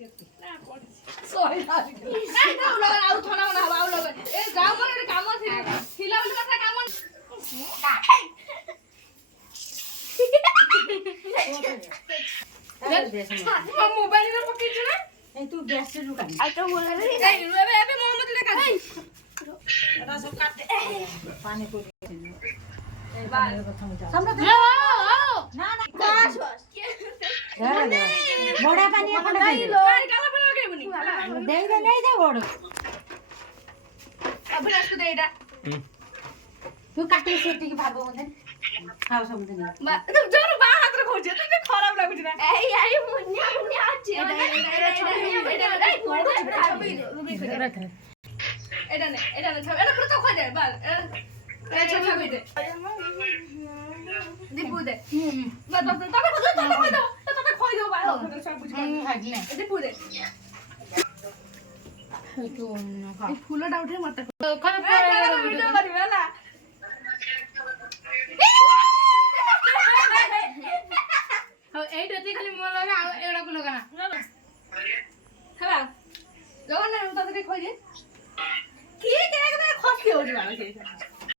ନା ପଡିଛି ସହି ନାଇ ନା ଲଗା ଆଉ ଥଣା ନା ଆଉ ଲଗା ଏ ଗାଁ ମରେ କାମ ଥିଲା ବୋଲି କଥା କାମ ମୋବାଇଲ ରେ ପକେଇଛୁ ନା ଏ ତୁ ଗ୍ୟାସ ରୁ କାଢି ଆଉ ତ ବୋଲା ରେ ଏବେ ମୋହମ୍ମଦ ରେ କାଢି ଏଟା ସବୁ କାଟେ ପାଣି ପଡି ନା ନା ବାସ୍ ବାସ୍ ବଡା ପାଣି ଆପଣ ନାଇଁ लो କାଲା ପାଣି ଲଗେଇବୁନି ଦେଇ ଦେ ନେଇ ଯା ବଡ अब रास्ता दे एटा तू काटे सेटिक भागो मते खाओ समझ नहीं तू जोर बा हाथ रे खोजे तू खराब लागुची ना आई मुन्या मुन्या आछी एटा एटा पूरा तो खा जाए बाल एटा छबी दे दीपू दे बस बस तबे खोई दो तबे खोई दो बाल सब बुझ हागले दीपू दे तू ए फूलटा उठे मत खराब वीडियो करबे हला हो एट होती खाली मोर लगा एडा को लगा ना हला जवन ना तते खोई दे की के खस्ती हो जी बाल के